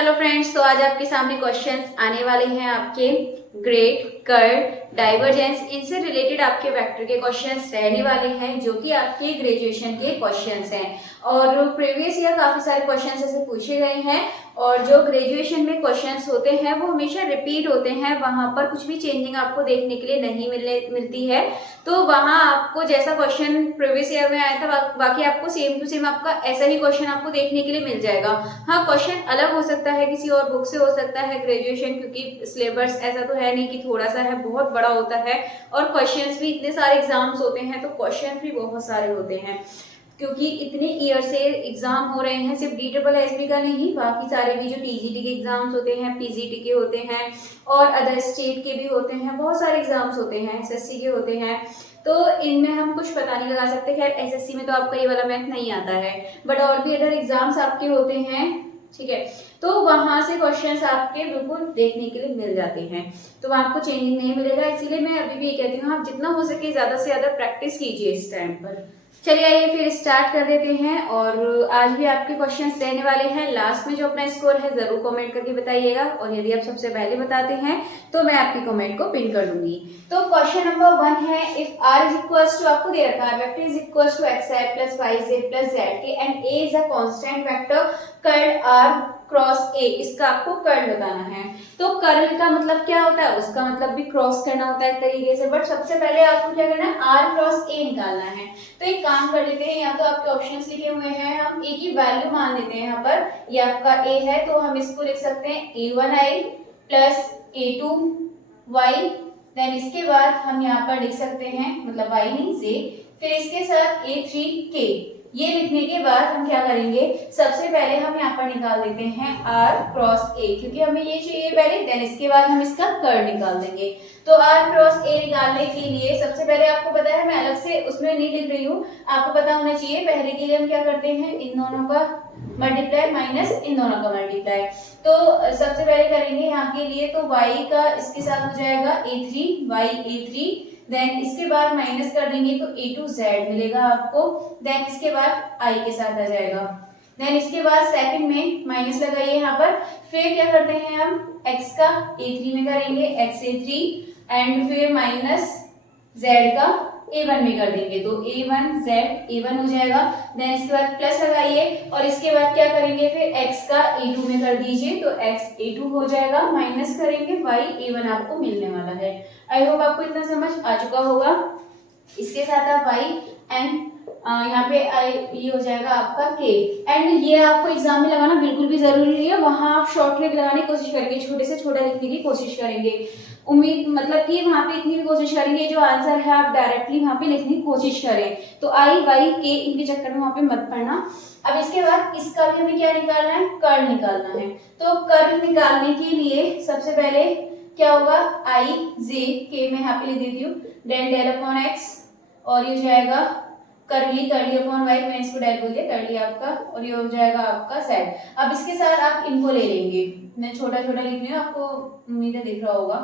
Hello friends, तो आज आपके सामने क्वेश्चंस आने वाले हैं आपके ग्रेड, कर्ल, डाइवर्जेंस, इनसे रिलेटेड आपके वेक्टर के क्वेश्चंस रहने वाले हैं जो कि आपके ग्रेजुएशन के क्वेश्चंस हैं। और प्रीवियस ईयर काफी सारे क्वेश्चंस ऐसे पूछे गए हैं और जो ग्रेजुएशन में क्वेश्चंस होते हैं वो हमेशा रिपीट होते हैं, वहां पर कुछ भी चेंजिंग आपको देखने के लिए नहीं मिलती है। तो वहां आपको जैसा क्वेश्चन प्रीवियस ईयर में आया था बाकी आपको सेम टू सेम आपका ऐसा ही क्वेश्चन आपको देखने के लिए मिल जाएगा। हाँ, क्वेश्चन अलग हो सकता है, किसी और बुक से हो सकता है ग्रेजुएशन, क्योंकि सिलेबस ऐसा तो है नहीं कि थोड़ा सा है, बहुत बड़ा होता है और क्वेश्चंस भी इतने सारे एग्जाम्स होते हैं, तो क्वेश्चन भी बहुत सारे होते हैं क्योंकि इतने ईयर से एग्जाम हो रहे हैं। सिर्फ DSSB का नहीं, बाकी सारे भी जो TGT के एग्जाम्स होते हैं, PGT के होते हैं और अदर स्टेट के भी होते हैं, बहुत सारे एग्जाम्स होते हैं, SSC के होते हैं। तो इनमें हम कुछ पता नहीं लगा सकते। खैर SSC में तो आपका ये वाला मैथ नहीं आता है, बट और भी अदर एग्जाम्स आपके होते हैं, ठीक है। तो वहां से क्वेश्चंस आपके बिल्कुल देखने के लिए मिल जाते हैं, तो वहां आपको चेंजिंग नहीं मिलेगा। इसीलिए मैं अभी भी ये कहती हूँ, आप जितना हो सके ज्यादा से ज्यादा प्रैक्टिस कीजिए इस टाइम पर। चलिए आइए फिर स्टार्ट कर देते हैं। और आज भी आपके क्वेश्चंस रहने वाले हैं। लास्ट में जो अपना स्कोर है जरूर कमेंट करके बताइएगा, और यदि आप सबसे पहले बताते हैं तो मैं आपकी कमेंट को पिन कर दूंगी। तो क्वेश्चन नंबर 1 है, if r is equals to, आपको दे रखा है vector is equals to xi plus yj plus zk and a is a constant vector, curl r cross a, इसका आपको कर्ल बताना है। तो कर्ल का मतलब क्या होता है, उसका मतलब भी क्रॉस करना होता है एक तरीके से, बट सबसे पहले आपको क्या करना है, r क्रॉस a निकालना है। तो एक काम कर लेते हैं, यहाँ तो आपके ऑप्शंस लिखे हुए हैं, हम a की वैल्यू मान लेते हैं। यहाँ पर ये आपका a है तो हम इसको लिख सकते हैं a1i प्लस a2y, देन इसके बाद हम यहाँ पर लिख सकते हैं, मतलब y नहीं z, फिर इसके साथ a3k। ये लिखने के बाद हम क्या करेंगे, सबसे पहले हम यहाँ पर निकाल देते हैं r क्रॉस a, क्योंकि हमें ये चाहिए पहले, देन इसके बाद हम इसका कर्ल निकाल देंगे। तो r क्रॉस a निकालने के लिए सबसे पहले आपको पता है, मैं अलग से उसमें नहीं लिख रही हूँ, आपको पता होना चाहिए। पहले के लिए हम क्या करते हैं, इन दोनों का मल्टीप्लाई माइनस इन दोनों का मल्टीप्लाई। तो सबसे पहले करेंगे यहाँ के लिए, तो y का इसके साथ हो जाएगा a3, y a3, देन इसके बाद माइनस कर देंगे तो a2z मिलेगा आपको, देन इसके बाद i के साथ आ जाएगा, देन इसके बाद सेकंड में माइनस लगाइए यहाँ पर। फिर क्या करते हैं, हम x का a3 में करेंगे x a3 एंड फिर माइनस z का a1 में कर देंगे, तो a1 z a1 हो जाएगा, देन इसके बाद प्लस लगाइए और इसके बाद क्या करेंगे, फिर x का a2 में कर दीजिए, तो x a2 हो जाएगा, माइनस करेंगे y a1 आपको मिलने वाला है। आई होप आपको इतना समझ आ चुका होगा। इसके साथ आप y एंड यहाँ पे ये हो जाएगा आपका k, एंड ये आपको एग्जाम में लगाना बिल्कुल भी जरूरी नहीं है, वहां आप शॉर्ट लिख लगाने की कोशिश करेंगे, छोटे से छोटा लिखने की कोशिश करेंगे। उम्मीद मतलब कि वहां पे इतनी भी कोशिश करेंगे, जो आंसर है आप डायरेक्टली वहां पे लिखने की कोशिश करें। तो i y k इनके चक्कर में वहां पे मत पड़ना। अब इसके बाद इसका भी हमें क्या निकालना है, कर्ल निकालना है। तो कर्ल निकालने के लिए सबसे पहले क्या होगा, i j k मैं यहाँ पे लिख देती हूँ, डेल डेल अपॉन x, और ये हो जाएगा करली अपॉन y, मैं इसको डेल बोल दिया, करली आपका, और ये हो जाएगा आपका z। अब इसके साथ आप इनको ले लेंगे, मैं छोटा छोटा लिख रही हूँ, आपको उम्मीद है दिख रहा होगा,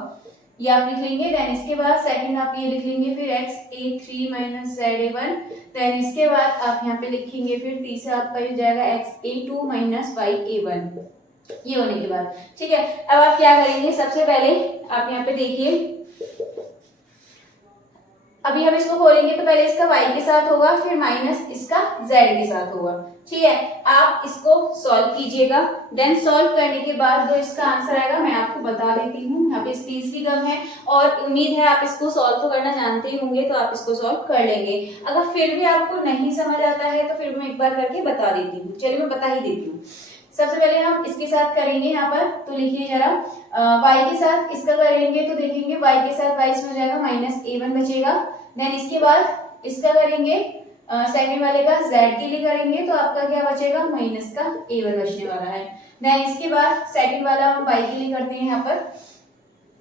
ये आप लिख लेंगे। देन इसके बाद सेकंड आप ये लिख लेंगे, फिर x a3 minus z a1, then इसके बाद आप यहाँ पे लिखेंगे, फिर तीसरा आपका ये हो जाएगा x a2 minus y a1। ये होने के बाद ठीक है, अब आप क्या करेंगे, सबसे पहले आप यहाँ पे देखिए, अभी हम इसको खोलेंगे तो पहले इसका y के साथ होगा, फिर माइनस इसका z के साथ होगा, ठीक है। आप इसको सॉल्व कीजिएगा, देन सॉल्व करने के बाद जो इसका आंसर आएगा मैं आपको बता देती हूँ। यहाँ पे स्पेस भी कम है और उम्मीद है आप इसको सॉल्व तो करना जानते ही होंगे, तो आप इसको सॉल्व कर लेंगे। अगर फिर भी आपको नहीं समझ आता है तो फिर मैं एक बार करके बता देती हूँ, चलिए मैं बता ही देती हूँ। सबसे पहले हम इसके साथ करेंगे यहाँ पर, तो लिखिए जरा, y के साथ इसका करेंगे तो देखेंगे y के साथ y इसमें हो जाएगा, माइनस a1 बचेगा, देन इसके बाद इसका करेंगे सेकंड वाले का z के लिए करेंगे, तो आपका क्या बचेगा, माइनस का a1 बचने वाला है। देन इसके बाद सेकंड वाला हम y के लिए करते हैं, यहाँ पर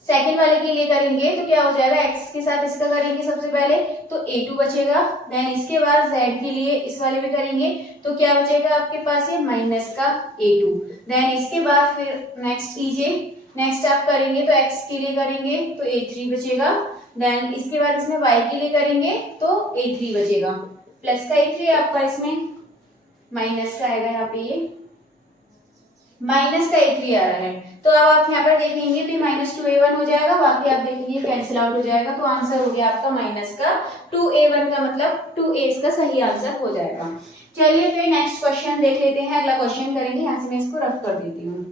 सेकंड वाले के लिए करेंगे तो क्या हो जाएगा, x के साथ इसका करेंगे सबसे पहले तो a2 बचेगा, देन इसके बाद z के लिए इस वाले में करेंगे तो क्या बचेगा आपके पास, ये माइनस का a2, देन इसके बाद फिर नेक्स्ट कीजिए, नेक्स्ट आप करेंगे तो x के लिए करेंगे तो a3 बचेगा, देन इसके बाद इसमें y के लिए करेंगे तो a3 बचेगा, प्लस का a3 आपका इसमें माइनस का आएगा, यहाँ पे ये माइनस का A3 आ रहा है, तो अब आप यहाँ पर देखेंगे तो -2A1 हो जाएगा, बाकी आप देखेंगे कैंसिल आउट हो जाएगा, तो आंसर हो गया आपका माइनस का 2A1 का मतलब 2A इसका सही आंसर हो जाएगा। चलिए फिर नेक्स्ट क्वेश्चन देख लेते हैं, अगला क्वेश्चन करेंगे। यहाँ से मैं इसको रफ कर देती हूँ,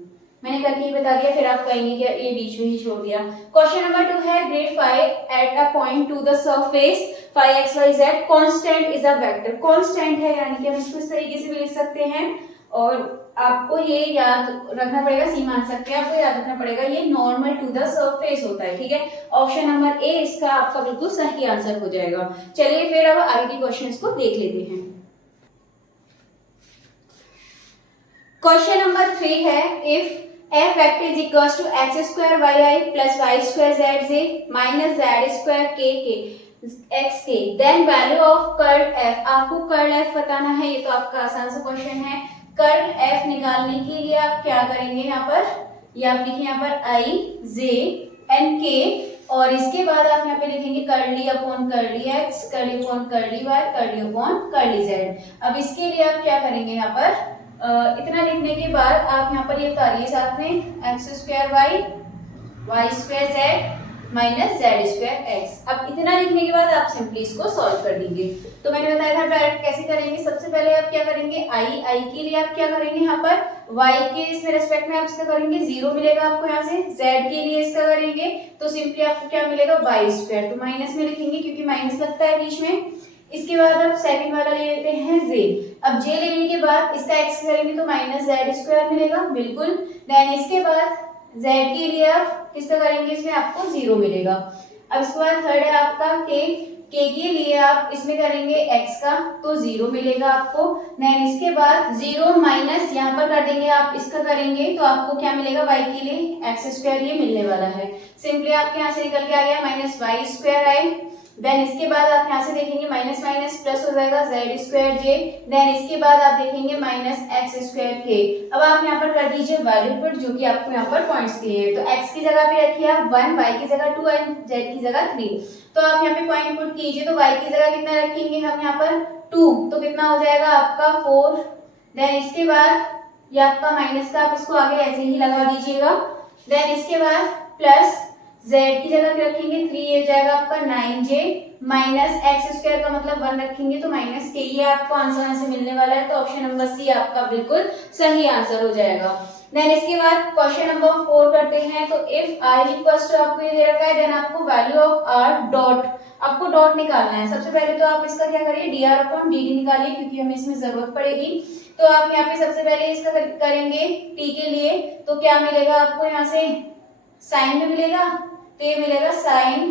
मैंने करके ही बता दिया, फिर आप कहेंगे कि ये बीच में ही छोड़ दिया। क्वेश्चन नंबर 2 है, grade 5 at a point two the surface 5xyz constant is a vector. Constant है यानी कि हम इसको इस तरीके से भी लिख सकते हैं, और आपको ये याद रखना पड़ेगा, सी मान सकते हैं, आपको याद रखना पड़ेगा ये नॉर्मल टू द सरफेस होता है, ठीक है। ऑप्शन नंबर ए इसका आपका बिल्कुल सही आंसर हो जाएगा। चलिए फिर अब आगे के क्वेश्चंस को देख लेते हैं। क्वेश्चन नंबर 3 है, if f vector is equals to x square yi plus y square zj minus z square k x k, then value of curl f। आपको कर्ल f बताना है, ये तो आपका आसान सा क्वेश्चन है। कर्ल f निकालने के लिए आप क्या करेंगे, यहाँ पर ये आप लिखिए यहाँ पर i j n k, और इसके बाद आप यहाँ पे लिखेंगे curly upon curly x, curly upon curly y, curly upon curly z। अब इसके लिए आप क्या करेंगे, यहाँ पर इतना लिखने के बाद आप यहाँ पर ये उतारिए साथ में x square y, y square z minus z square x. अब इतना लिखने के बाद आप सिंपली इसको सॉल्व कर दीजिए। तो मैंने बताया था डायरेक्ट कैसे करेंगे। सबसे पहले आप क्या करेंगे, आई के लिए आप क्या करेंगे, यहाँ पर वाई के इसमें रेस्पेक्ट में आप इसका करेंगे 0 मिलेगा आपको यहाँ से, जेड के लिए इसका करेंगे तो सिंपली आपको क्या मिलेगा वाई स्क्वायर, तो माइनस में लिखेंगे क्योंकि माइनस लगता है बीच में। इसके बाद आप सेकंड वाला ले लेते हैं जे। अब जे लेने के बाद इसका एक्स करेंगे तो माइनस जेड स्क्वायर मिलेगा, बिल्कुल। देन इसके बाद जेड के लिए आप किसका करेंगे, इसमें आपको 0 मिलेगा। अब इसके बाद थर्ड है आपका के के लिए आप इसमें करेंगे एक्स का तो 0 मिलेगा आपको। देन इसके बाद 0 माइनस यहाँ पर कर देंगे आप इसका करेंगे तो आपको क्या मिलेगा, वाई के लिए एक्स स्क्वायर ये मिलने वाला है। सिंपली आपके यहाँ से निकल के आ गया माइनस वाई स्क्वायर आए। देन इसके बाद आप यहाँ से देखेंगे माइनस माइनस प्लस हो जाएगा जेड स्क्वायर जे। देन इसके बाद आप देखेंगे माइनस एक्स स्क्वायर के। अब आप यहाँ पर कर दीजिए वैल्यू पुट, जो कि आपको यहाँ पर पॉइंट्स दिए हैं। तो एक्स की जगह पे रखिए आप 1, वाई की जगह 2 एंड जेड की जगह 3। तो आप यहाँ पे पॉइंट पुट कीजिए, तो वाई की जगह कितना रखेंगे हम यहाँ पर 2, तो कितना हो जाएगा आपका 4। देन इसके बाद ये आपका माइनस का आप इसको आगे ऐसे ही लगा दीजिएगा। देन इसके बाद प्लस z की जगह क्या रखेंगे 3, हो जाएगा आपका 9j माइनस एक्स स्क्वायर का मतलब 1 रखेंगे तो माइनस के, ये आपको आंसर यहाँ से मिलने वाला है। तो ऑप्शन नंबर सी आपका बिल्कुल सही आंसर हो जाएगा। देन इसके बाद क्वेश्चन नंबर 4 करते हैं। तो इफ r इक्वल्स टू आपको ये दे रखा है, देन आपको वैल्यू ऑफ r डॉट, आपको डॉट निकालना है। सबसे पहले तो आप इसका क्या करिए dr अपॉन dt निकालिए, क्योंकि हमें इसमें जरूरत पड़ेगी। तो आप यहाँ पे सबसे पहले इसका करेंगे t के लिए, तो क्या मिलेगा आपको यहाँ से साइन में मिलेगा, तो ये मिलेगा साइन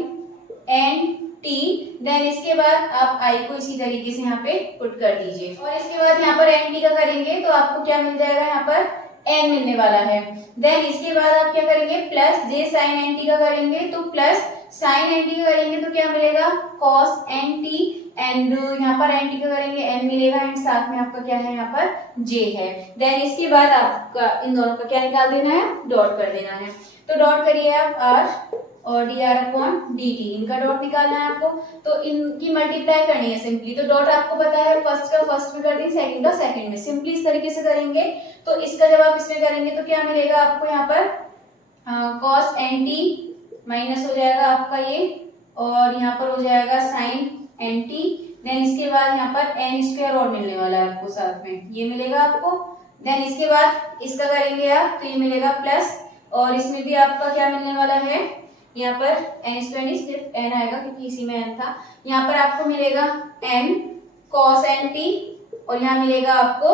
एन टी। देन इसके बाद आप आई को इसी तरीके से यहाँ पे पुट कर दीजिए, और इसके बाद यहाँ पर एन टी का करेंगे तो आपको क्या मिल जाएगा, यहाँ पर एन मिलने वाला है। देन इसके बाद आप क्या करेंगे प्लस जे साइन एन टी का करेंगे, तो प्लस साइन एन टी का करेंगे तो क्या मिलेगा कॉस एन टी, एंड यहाँ पर एन टी का करेंगे एन मिलेगा, एंड साथ में आपका क्या है यहाँ पर जे है। देन इसके बाद आपका इन दोनों का क्या निकाल देना है, डॉट कर देना है। तो डॉट करिए आप r और dr अपॉन dt, इनका डॉट निकालना है आपको, तो इनकी मल्टीप्लाई करनी है सिंपली। तो डॉट आपको पता है फर्स्ट का फर्स्ट में कर देंगे, सेकंड का सेकंड में, सिंपली इस तरीके से करेंगे। तो इसका जब आप इसमें करेंगे तो क्या मिलेगा आपको यहाँ पर cos nt माइनस हो जाएगा आपका ये, और यहाँ पर हो जाएगा साइन nt। देन इसके बाद यहाँ पर एन स्क्वायर और मिलने वाला है आपको साथ में, ये मिलेगा आपको। देन इसके बाद इसका करेंगे आप तो ये मिलेगा प्लस, और इसमें भी आपका क्या मिलने वाला है, यहाँ पर एन स्क्वायर सिर्फ एन आएगा क्योंकि इसी में एन था। यहाँ पर आपको मिलेगा एन कॉस एन टी, और यहाँ मिलेगा आपको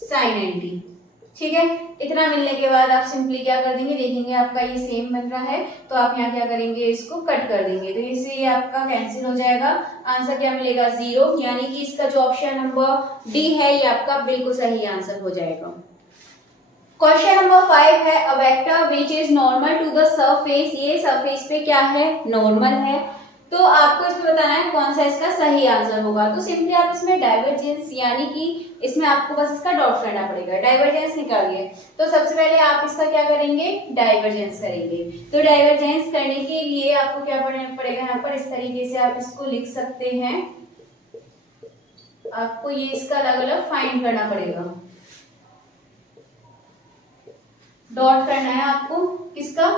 साइन एन टी, ठीक है। इतना मिलने के बाद आप सिंपली क्या कर देंगे, देखेंगे आपका ये सेम बन रहा है, तो आप यहाँ क्या करेंगे इसको कट कर देंगे, तो इससे ये आपका कैंसिल हो जाएगा। आंसर क्या मिलेगा 0, यानी कि इसका जो ऑप्शन नंबर डी है ये आपका बिल्कुल सही आंसर हो जाएगा। क्वेश्चन नंबर 5 है, a vector which is normal to the surface, ये सरफेस पे क्या है, नॉर्मल है। तो आपको इसमें बताना है कौन सा इसका सही आंसर होगा। तो सिंपली आप इसमें डाइवर्जेंस, यानी कि इसमें आपको बस इसका डॉट करना पड़ेगा, डाइवर्जेंस निकालिए। तो सबसे पहले आप इसका क्या करेंगे, डाइवर्जेंस करेंगे। तो डाइवर्जेंस करने के लिए आपको क्या पड़ेगा, यहाँ पर इस तरीके से आप इसको लिख सकते हैं। आपको ये इसका अलग अलग फाइंड करना पड़ेगा। डॉट करना है आपको किसका,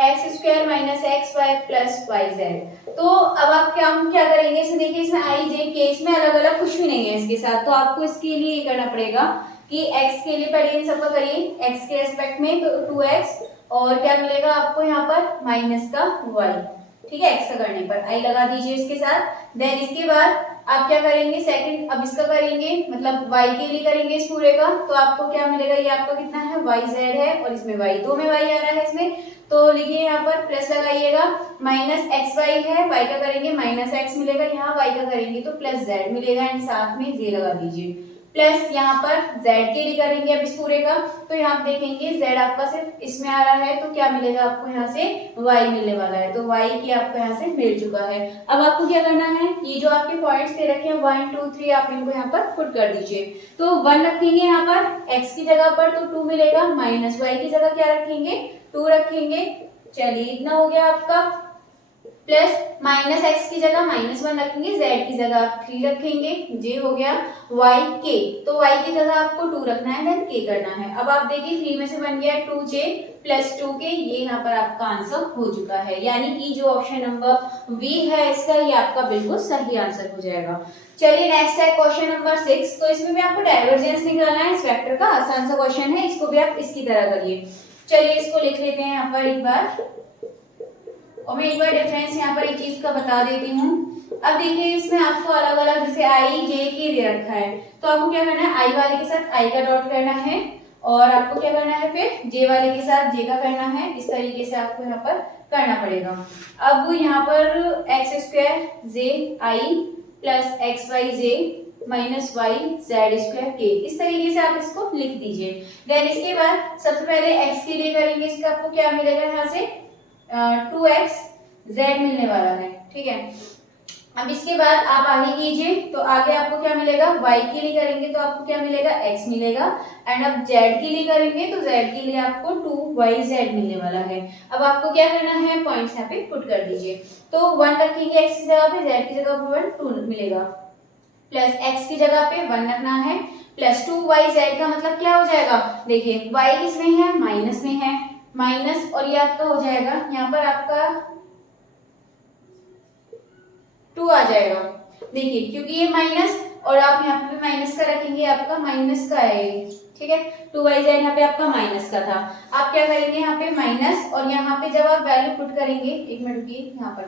x square minus x y plus y z. तो अब आप क्या करेंगे, इसमें देखिए इसमें आई जे के इसमें अलग अलग कुछ भी नहीं है इसके साथ, तो आपको इसके लिए ये करना पड़ेगा कि x के लिए पहले इन सबका करिए x के रेस्पेक्ट में, तो 2x और क्या मिलेगा आपको यहाँ पर माइनस का y, ठीक है, x का करने पर i लगा दीजिए इसके साथ। देन इसके बाद आप क्या करेंगे सेकंड, अब इसका करेंगे मतलब y के लिए करेंगे इस पूरे का, तो आपको क्या मिलेगा, ये आपका कितना है yz है और इसमें y, दो में y आ रहा है इसमें, तो लिखिए यहाँ पर प्लस लगाइएगा, माइनस एक्स वाई है, y का करेंगे माइनस एक्स मिलेगा, यहाँ y का करेंगे तो प्लस z मिलेगा एंड साथ में z लगा दीजिए, प्लस यहाँ पर z के लिए करेंगे अब इस पूरे का, तो यहाँ आप देखेंगे z आपका सिर्फ इसमें आ रहा है, तो क्या मिलेगा आपको यहाँ से y मिलने वाला है, तो y की आपको यहाँ से मिल चुका है। अब आपको क्या करना है, ये जो आपके पॉइंट्स दे रखे हैं 1 2 3 आप इनको यहाँ पर पुट कर दीजिए, तो 1 रखेंगे यहाँ पर x की जगह पर तो 2 मिलेगा, माइनस y की जगह क्या रखेंगे 2 रखेंगे, चलिए इतना हो गया आपका, प्लस माइनस एक्स की जगह -1 रखेंगे, z की जगह 3 रखेंगे, j हो गया y k, तो y की जगह आपको 2 रखना है देन k करना है। अब आप देखिए 3 में से बन गया 2j प्लस 2k, ये यहाँ पर आपका आंसर हो चुका है, यानी कि जो ऑप्शन नंबर बी है इसका ये आपका बिल्कुल सही आंसर हो जाएगा। चलिए नेक्स्ट है क्वेश्चन नंबर 6, तो इसमें भी आपको डाइवर्जेंस निकालना है इस वेक्टर का, आसान सा क्वेश्चन है, इसको भी आप इसकी तरह करिए। चलिए इसको लिख लेते हैं यहाँ पर एक बार, और मैं एक बार डिफरेंस यहाँ पर एक चीज का बता देती हूँ। अब देखिए इसमें आपको अलग अलग जैसे आई जे के दे रखा है, तो आपको क्या करना है आई वाले के साथ आई का डॉट करना है और आपको क्या करना है फिर जे वाले के साथ जे का करना है, इस तरीके से आपको यहाँ पर करना पड़ेगा। अब यहाँ पर एक्स स्क्वायर जे आई प्लस एक्स वाई जे माइनस वाई जेड स्क्वायर के, इस तरीके से आप इसको लिख दीजिए। देन इसके बाद सबसे पहले x के लिए करेंगे, इसका आपको क्या मिलेगा यहाँ से 2x z मिलने वाला है, ठीक है। अब इसके बाद आप आगे कीजिए, तो आगे आपको क्या मिलेगा, y के लिए करेंगे तो आपको क्या मिलेगा x मिलेगा, एंड अब z के लिए करेंगे तो z के लिए आपको 2yz मिलने वाला है। अब आपको क्या करना है, पॉइंट्स यहाँ पे पुट कर दीजिए, तो 1 रखेंगे x की जगह पे, z की जगह पे 2 मिलेगा, प्लस x की जगह पे 1 रखना है, प्लस 2yz का मतलब क्या हो जाएगा, देखिए y किसमें है माइनस में है, माइनस और ये आपका हो जाएगा यहाँ पर आपका 2 आ जाएगा, देखिए क्योंकि ये माइनस और आप यहाँ पे माइनस का रखेंगे, आपका माइनस का है, ठीक है, 2yz यहाँ पे आपका माइनस का था। आप क्या करेंगे यहाँ पे माइनस और यहाँ पे जब आप वैल्यू पुट करेंगे, एक मिनट रुकिए, यहाँ पर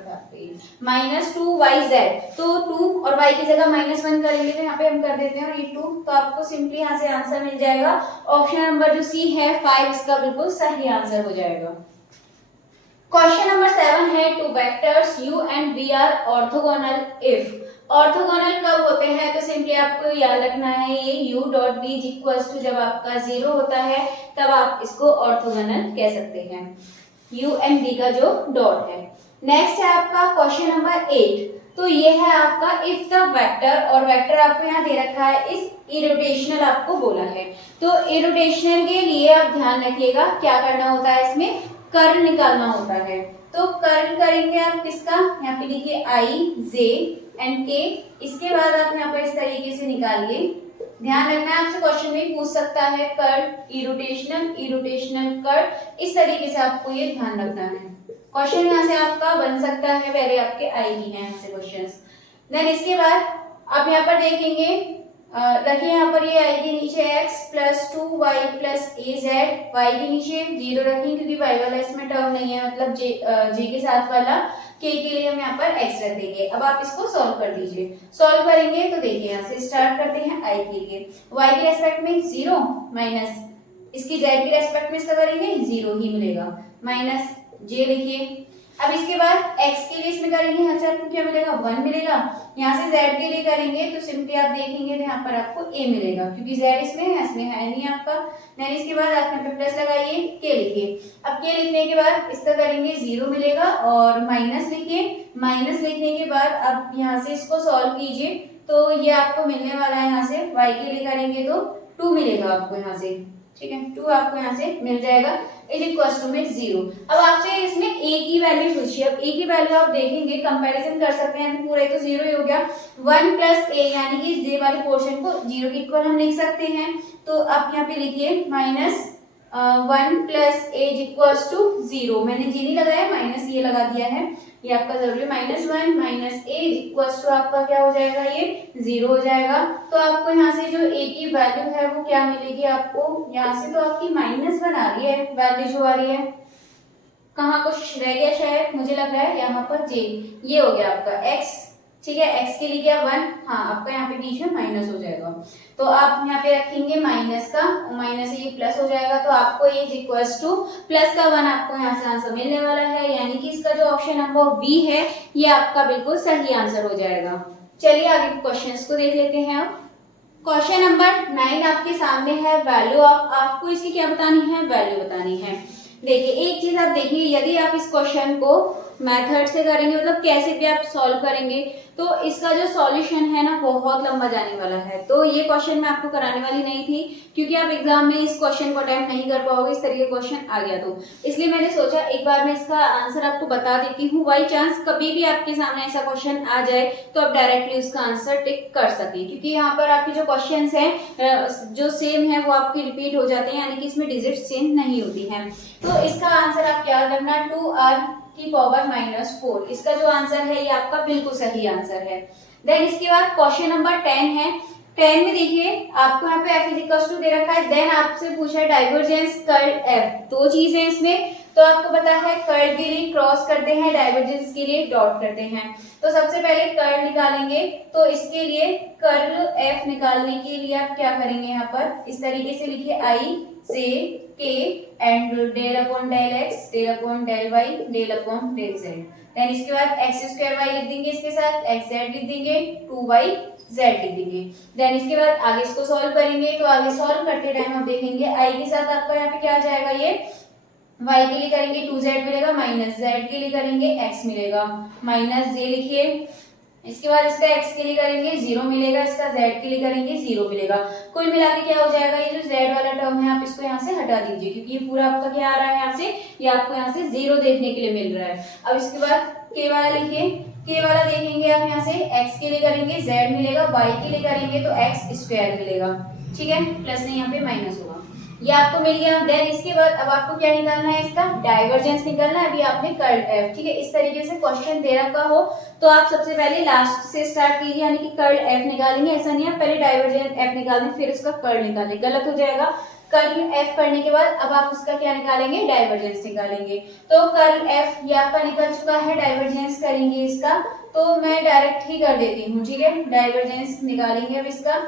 माइनस 2yz, तो 2 और y की जगह -1 करेंगे तो यहाँ पे हम कर देते हैं और ये 2, तो आपको सिंपली यहाँ से आंसर मिल जाएगा। ऑप्शन नंबर जो सी है 5 इसका बिल्कुल सही आंसर हो जाएगा। क्वेश्चन नंबर 7 है two vectors u and v are orthogonal if. Orthogonal कब होते हैं, तो सिंपली आपको याद रखना है ये u dot v equals to जब आपका 0 होता है तब आप इसको ऑर्थोगोनल कह सकते हैं, u एंड v का जो डॉट है। नेक्स्ट है आपका क्वेश्चन नंबर 8, तो ये है आपका इफ द वेक्टर, और वेक्टर आपको यहाँ दे रखा है इस इरोटेशनल आपको बोला है, तो इरोटेशनल के लिए आप ध्यान रखिएगा क्या करना होता है, इसमें कर्ल निकालना होता है। तो कर्ल करेंगे आप किसका, यहाँ पे लिखिए आई जे एंड के, इसके बाद आप यहाँ पर इस तरीके से निकालिए। ध्यान रखना है आपसे क्वेश्चन में पूछ सकता है कर्ल इरोटेशनल, इरोटेशनल कर्ल, इस तरीके से आपको ये ध्यान रखना है। क्वेश्चन यहाँ से आपका बन सकता है, पहले आपके आएगी हैं ऐसे क्वेश्चंस। देन इसके बाद आप यहाँ पर देखेंगे, रखिए यहाँ पर ये आएगी नीचे x plus 2y plus az, y के नीचे 0 रखेंगे क्योंकि y वाला इसमें टर्म नहीं है, मतलब j के साथ वाला k के लिए हम यहाँ पर x रख देंगे। अब आप इसको सॉल्व कर दीजिए, सॉल्व करेंगे तो देखिए यहाँ से स्टार्ट करते हैं i के लिए, y के रेस्पेक्ट में 0 माइनस इसकी z के रेस्पेक्ट में इसका करेंगे 0 ही मिलेगा, माइनस j लिखिए। अब इसके बाद x के लिए इसमें करेंगे, यहाँ से आपको क्या मिलेगा 1 मिलेगा, यहाँ से z के लिए करेंगे तो सिंपली आप देखेंगे तो यहाँ पर आपको a मिलेगा क्योंकि z इसमें है नहीं आपका। देन इसके बाद आप यहाँ पे प्लस लगाइए, k लिखिए। अब k लिखने के बाद इसका करेंगे 0 मिलेगा और माइनस लिखिए, माइनस लिखने के बाद अब यहाँ से इसको सॉल्व कीजिए तो ये आपको मिलने वाला है, यहाँ से y के लिए करेंगे तो 2 मिलेगा आपको यहाँ से, ठीक है, 2 आपको यहाँ से मिल जाएगा इज इक्वल टू में 0। अब आपसे इसमें a की वैल्यू पूछिए, अब a की वैल्यू आप देखेंगे कंपैरिजन कर सकते हैं, पूरे तो 0 ही हो गया, 1 प्लस a यानी कि j वाले पोर्शन को 0 के इक्वल हम लिख सकते हैं, तो आप यहाँ पे लिखिए minus 1 plus as equals to 0, मैंने जी नहीं लगाया, माइनस ये लगा दिया है, ये आपका जरूरी -1 माइनस एज इक्वल्स टू आपका क्या हो जाएगा, ये 0 हो जाएगा। तो आपको यहाँ से जो ए की वैल्यू है वो क्या मिलेगी आपको, यहाँ से तो आपकी -1 आ रही है वैल्यू जो आ रही है, कहाँ कुछ रह गया शायद, मुझे लग रहा है यहाँ पर जे, ये हो गया आपका x, ठीक है, x के लिए क्या 1, हाँ आपका यहाँ पे बीच में माइनस हो जाएगा, तो आप यहाँ पे रखेंगे माइनस का, माइनस से ये प्लस हो जाएगा, तो आपको ये इक्वल्स टू प्लस का 1 आपको यहाँ से आंसर मिलने वाला है, यानी कि इसका जो ऑप्शन नंबर बी है ये आपका बिल्कुल सही आंसर हो जाएगा। चलिए आगे क्वेश्चंस को देख लेते हैं। अब क्वेश्चन नंबर 9 आपके सामने है, वैल्यू ऑफ, आपको इसकी क्या बतानी है, वैल्यू बतानी है। देखिए एक चीज आप देखिए, यदि आप इस क्वेश्चन को मेथड से करेंगे, मतलब कैसे भी आप सॉल्व करेंगे, तो इसका जो सॉल्यूशन है ना बहुत लंबा जाने वाला है, तो ये क्वेश्चन मैं आपको कराने वाली नहीं थी, क्योंकि आप एग्जाम में इस क्वेश्चन को अटेम्प्ट नहीं कर पाओगे, इस तरीके का क्वेश्चन आ गया तो इसलिए मैंने सोचा एक बार मैं इसका आंसर आपको बता देती हूँ, बाई चांस कभी भी आपके सामने ऐसा क्वेश्चन आ जाए तो आप डायरेक्टली उसका आंसर टिक कर सके, क्योंकि यहाँ पर आपके जो क्वेश्चन है जो सेम है वो आपकी रिपीट हो जाते हैं, यानी कि इसमें डिजिट चेंज नहीं होती है। तो इसका आंसर आप क्या रखना, 2r की पावर -4, इसका जो आंसर है ये आपका बिल्कुल सही आंसर है। देन इसके बाद क्वेश्चन नंबर 10 है, 10 में देखिए आपको यहाँ पे f इज टू दे रखा है, देन आपसे पूछा है डाइवर्जेंस कर्ल f, दो चीज है इसमें, तो आपको पता है कर्ल के लिए क्रॉस करते हैं, डाइवर्जेंस के लिए डॉट करते हैं, तो सबसे पहले कर्ल निकालेंगे, तो इसके लिए कर्ल f निकालने के लिए आप क्या करेंगे, यहाँ पर इस तरीके से लिखिए i से k and del upon del x, del upon del y, del upon del z, then इसके बाद x² y लिख देंगे, इसके साथ xz लिख देंगे, 2yz लिख देंगे, देन इसके बाद आगे इसको सॉल्व करेंगे, तो आगे सॉल्व करते टाइम आप देखेंगे i के साथ आपका यहाँ पे क्या आ जाएगा, ये y के लिए करेंगे 2z मिलेगा, माइनस z के लिए करेंगे x मिलेगा, माइनस j लिखिए, इसके बाद इसका x के लिए करेंगे 0 मिलेगा, इसका z के लिए करेंगे 0 मिलेगा, कुल मिला के क्या हो जाएगा, ये जो z वाला टर्म है आप इसको यहाँ से हटा दीजिए, क्योंकि ये पूरा आपका क्या आ रहा है यहाँ से, ये आपको यहाँ से 0 देखने के लिए मिल रहा है। अब इसके बाद k वाला लिखिए, k वाला देखेंगे आप यहाँ से x के लिए करेंगे z मिलेगा, y के लिए करेंगे तो x² मिलेगा, ठीक है, प्लस नहीं यहाँ पे माइनस होगा, ये आपको मिल गया। देन इसके बाद अब आपको क्या निकालना है, इसका डाइवर्जेंस निकालना है, अभी आपने कर्ल f, ठीक है, इस तरीके से क्वेश्चन दे रखा हो तो आप सबसे पहले लास्ट से स्टार्ट कीजिए, यानी कि कर्ल f निकालेंगे, ऐसा नहीं है पहले डाइवर्जेंस f निकाल दें फिर उसका कर्ल निकालें, गलत हो जाएगा। कर्ल f करने के बाद अब आप उसका क्या निकालेंगे, डाइवर्जेंस निकालेंगे, तो कर्ल f ये आपका निकल चुका है, डाइवर्जेंस करेंगे इसका, तो मैं डायरेक्ट ही कर देती हूँ, ठीक है, डाइवर्जेंस निकालेंगे अब इसका,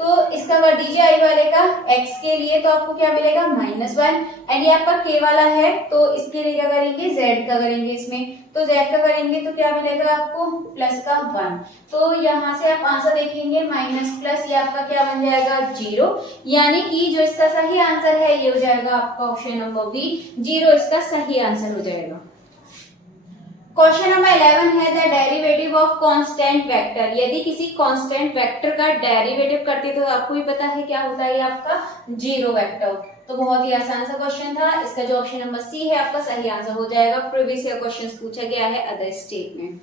तो इसका कर दीजिए आई वाले का x के लिए, तो आपको क्या मिलेगा -1, एंड ये आपका k वाला है तो इसके लिए क्या करेंगे, z का करेंगे इसमें, तो z का करेंगे तो क्या मिलेगा आपको प्लस का 1, तो यहाँ से आप आंसर देखेंगे माइनस प्लस, ये आपका क्या बन जाएगा 0, यानी कि जो इसका सही आंसर है ये हो जाएगा आपका ऑप्शन नंबर बी, 0 इसका सही आंसर हो जाएगा। क्वेश्चन नंबर 11 है the derivative of constant vector, यदि किसी कांस्टेंट वेक्टर का डेरिवेटिव करते तो आपको भी पता है क्या होता है, ये आपका 0 वेक्टर, तो बहुत ही आसान सा क्वेश्चन था, इसका जो ऑप्शन नंबर सी है आपका सही आंसर हो जाएगा। प्रीवियस ईयर क्वेश्चन पूछा गया है अदर स्टेट में।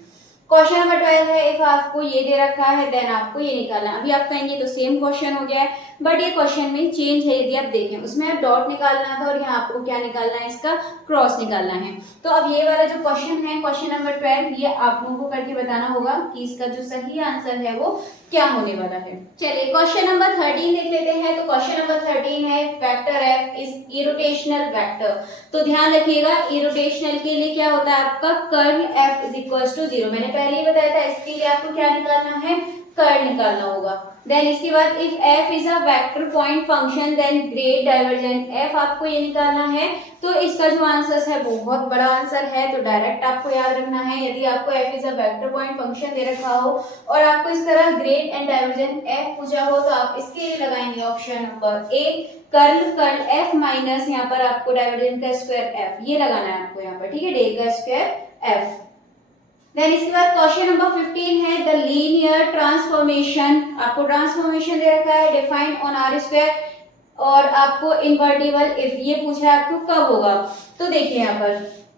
क्वेश्चन नंबर 12 है, इफ आपको ये दे रखा है देन आपको ये निकालना है, अभी आप कहेंगे तो सेम क्वेश्चन हो गया है, बट ये क्वेश्चन में चेंज है, यदि आप देखें उसमें आप डॉट निकालना था और यहाँ आपको क्या निकालना है, इसका क्रॉस निकालना है, तो अब ये वाला जो क्वेश्चन है क्वेश्चन नंबर 12 ये आप लोगों को करके बताना होगा कि इसका जो सही आंसर है वो क्या होने वाला है। चलिए क्वेश्चन नंबर 13 देख लेते हैं, तो क्वेश्चन नंबर 13 है vector f is irrotational vector, तो ध्यान रखिएगा इरोटेशनल के लिए क्या होता है आपका curl f is equals to 0, मैंने पहले ही बताया था, इसके लिए आपको क्या निकालना है, कर्ल निकालना होगा। देन इसके बाद if f is a vector point function then grad divergent f आपको ये निकालना है, तो इसका जो आंसर है बहुत बड़ा आंसर है, तो डायरेक्ट आपको याद रखना है, यदि आपको f is a vector point function दे रखा हो और आपको इस तरह ग्रेड एंड डाइवर्जेंट f पूछा हो तो आप इसके लिए लगाएंगे option number A curl f minus यहाँ पर आपको डाइवर्जेंट का स्क्वायर f, ये लगाना है आपको यहाँ पर, ठीक है, डेल का स्क्वायर f। देन इसके बाद क्वेश्चन नंबर 15 है द लीनियर ट्रांसफॉर्मेशन, आपको ट्रांसफॉर्मेशन दे रखा है डिफाइन ऑन आर स्क्वायर और आपको इनवर्टिबल इफ ये पूछा है आपको कब होगा, तो देखिए यहाँ पर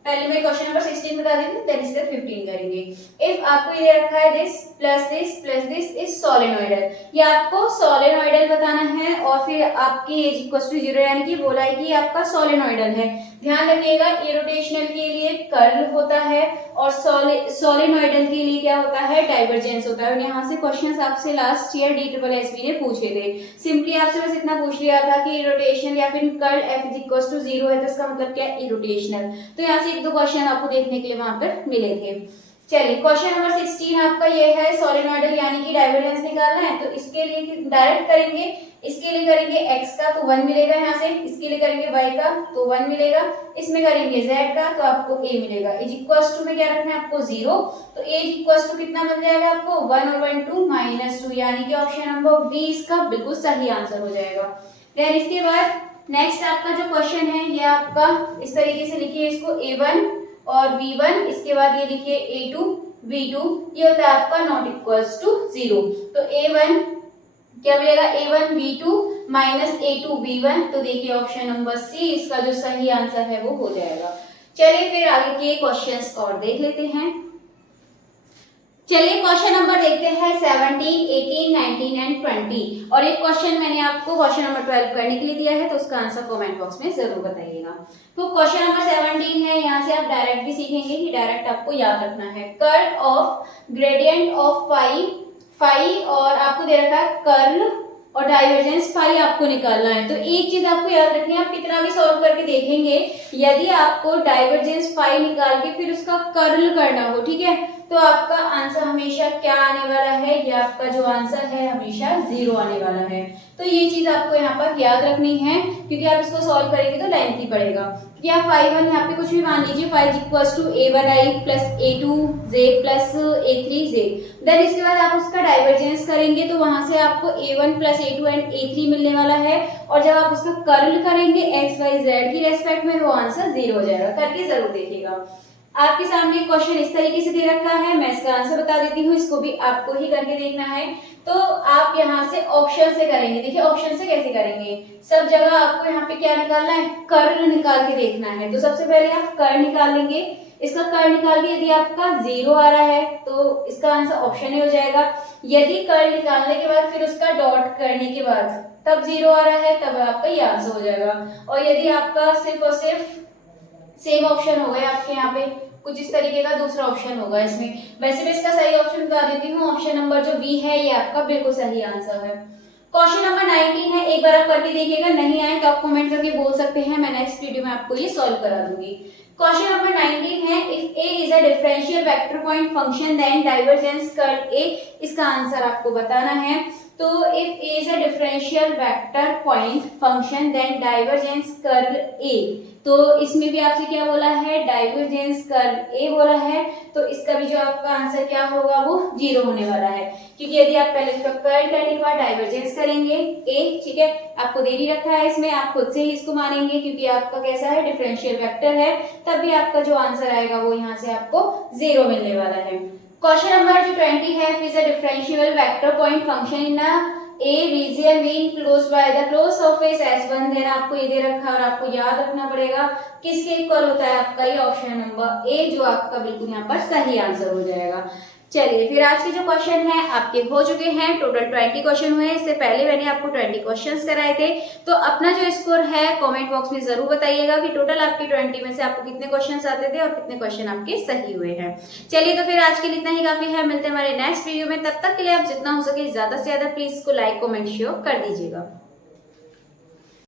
पहले मैं क्वेश्चन नंबर 16 बता देती हूँ, देन इसका 15 करेंगे। इफ आपको ये रखा है this plus this is solenoidal, ये आपको सोलेनोइडल बताना है और फिर आपकी एज इक्वल टू 0 यानी कि बोला है कि ये आपका सोलेनोइडल है। ध्यान रखिएगा इरोटेशनल के लिए कर्ल होता है और सोलेनोइडल के लिए क्या होता है, डाइवर्जेंस होता है। और यहाँ से क्वेश्चंस आपसे लास्ट ईयर DSSB ने पूछे थे। सिंपली आपसे बस इतना पूछ लिया था कि इरोटेशन या फिर curl F is equal to 0 है तो इसका मतलब क्या है, इरोटेशनल। तो यहाँ से एक दो क्वेश्चन आपको देखने के लिए वहां पर मिले थे। चलिए क्वेश्चन नंबर 16 आपका ये है सोलेनोइडल यानी कि डाइवर्जेंस निकालना है, तो इसके लिए डायरेक्ट करेंगे। इसके लिए करेंगे x का तो 1 मिलेगा यहाँ से, इसके लिए करेंगे y का तो 1 मिलेगा, इसमें करेंगे z का तो आपको a मिलेगा। इज इक्वल्स टू में क्या रखना है आपको 0, तो a इज इक्वल्स टू कितना बन जाएगा आपको 1 और 1 2 -2 यानी कि ऑप्शन नंबर बी इसका बिल्कुल सही आंसर हो जाएगा। देन इसके बाद नेक्स्ट आपका जो क्वेश्चन है ये आपका इस तरीके से लिखिए इसको a1 और v1, इसके बाद ये लिखिए a2 v2, ये होता है आपका नॉट इक्वल्स टू 0। तो a1 क्या मिलेगा, a1 v2 a2 v1, तो देखिए ऑप्शन नंबर सी इसका जो सही आंसर है वो हो जाएगा। चलिए फिर आगे के क्वेश्चंस और देख लेते हैं। चलिए क्वेश्चन नंबर देखते हैं 17, 18, 19 एंड 20। और एक क्वेश्चन मैंने आपको क्वेश्चन नंबर 12 करने के लिए दिया है, तो उसका आंसर कमेंट बॉक्स में जरूर बताइएगा। तो क्वेश्चन नंबर 17 है, यहाँ से आप डायरेक्ट भी सीखेंगे कि डायरेक्ट आपको याद रखना है curl of gradient of phi और आपको दे रखा है कर्ल और डाइवर्जेंस फाई आपको निकालना है। तो एक चीज आपको याद रखनी है, आप कितना भी सॉल्व करके देखेंगे, यदि आपको डाइवर्जेंस फाई निकाल के फिर उसका कर्ल करना हो, ठीक है, तो आपका आंसर हमेशा क्या आने वाला है, ये आपका जो आंसर है हमेशा 0 आने वाला है। तो ये चीज आपको यहाँ पर याद रखनी है, क्योंकि आप इसको सॉल्व करेंगे तो लेंथी पड़ेगा। या फाई1 यहाँ पे कुछ भी मान लीजिए, phi equals to a1i plus a2j plus a3j। Then इसके बाद आप उसका डाइवर्जेंस करेंगे तो वहां से आपको a1 plus a2 and a3 मिलने वाला है, और जब आप उसका कर्ल करेंगे x y z की रेस्पेक्ट में, वो आंसर 0 हो जाएगा। करके जरूर देखिएगा। आपके सामने क्वेश्चन इस तरीके से दे रखा है, मैं इसका आंसर बता देती हूँ, इसको भी आपको ही करके देखना है। तो आप यहाँ से ऑप्शन से करेंगे। देखिए ऑप्शन से कैसे करेंगे, सब जगह आपको यहाँ पे क्या निकालना है, कर्ल निकाल के देखना है। तो सबसे पहले आप कर्ल निकाल लेंगे, इसका कर्ल निकाल के यदि आपका 0 आ रहा है तो इसका आंसर ऑप्शन ही हो जाएगा। यदि कर्ल निकालने के बाद फिर उसका डॉट करने के बाद तब 0 आ रहा है, तब आपका ये आंसर हो जाएगा। और यदि आपका सिर्फ और सिर्फ सेम ऑप्शन हो गया, आपके यहाँ पे कुछ इस तरीके का दूसरा ऑप्शन होगा इसमें। वैसे भी इसका सही ऑप्शन बता देती हूँ, ऑप्शन नंबर जो बी है ये आपका बिल्कुल सही आंसर है। क्वेश्चन नंबर 19 है, एक बार आप करके देखिएगा, नहीं आए तो आप कमेंट करके बोल सकते हैं, मैं नेक्स्ट वीडियो में आपको ये सॉल्व करा दूंगी। क्वेश्चन नंबर 19 है, if a is a differential vector point function then divergence curl a, इसका आंसर आपको बताना है। तो if a is a differential vector point function then divergence curl a, तो इसमें भी आपसे क्या बोला है, डाइवर्जेंस कर्ल a बोला है, तो इसका भी जो आपका आंसर क्या होगा वो 0 होने वाला है, क्योंकि यदि आप पहले इसका कर्ल करने के बाद डाइवर्जेंस करेंगे a, ठीक है, आपको दे ही रखा है इसमें, आप खुद से ही इसको मानेंगे क्योंकि आपका कैसा है, डिफरेंशियल वेक्टर है, तब भी आपका जो आंसर आएगा वो यहाँ से आपको 0 मिलने वाला है। क्वेश्चन नंबर जो 20 है, is a differential vector point function in a region being closed by the closed surface S1, then आपको ये दे रखा है और आपको याद रखना पड़ेगा किसके इक्वल होता है आपका ये ऑप्शन नंबर ए, जो आपका बिल्कुल यहाँ पर सही आंसर हो जाएगा। चलिए फिर आज के जो क्वेश्चन है आपके हो चुके हैं, टोटल 20 क्वेश्चन हुए। इससे पहले मैंने आपको 20 क्वेश्चंस कराए थे, तो अपना जो स्कोर है कमेंट बॉक्स में जरूर बताइएगा कि टोटल आपके 20 में से आपको कितने क्वेश्चंस आते थे और कितने क्वेश्चन आपके सही हुए हैं। चलिए तो फिर आज के लिए इतना ही काफी है, मिलते हैं हमारे नेक्स्ट वीडियो में, तब तक के लिए आप जितना हो सके ज्यादा से ज्यादा प्लीज इसको लाइक कमेंट शेयर कर दीजिएगा।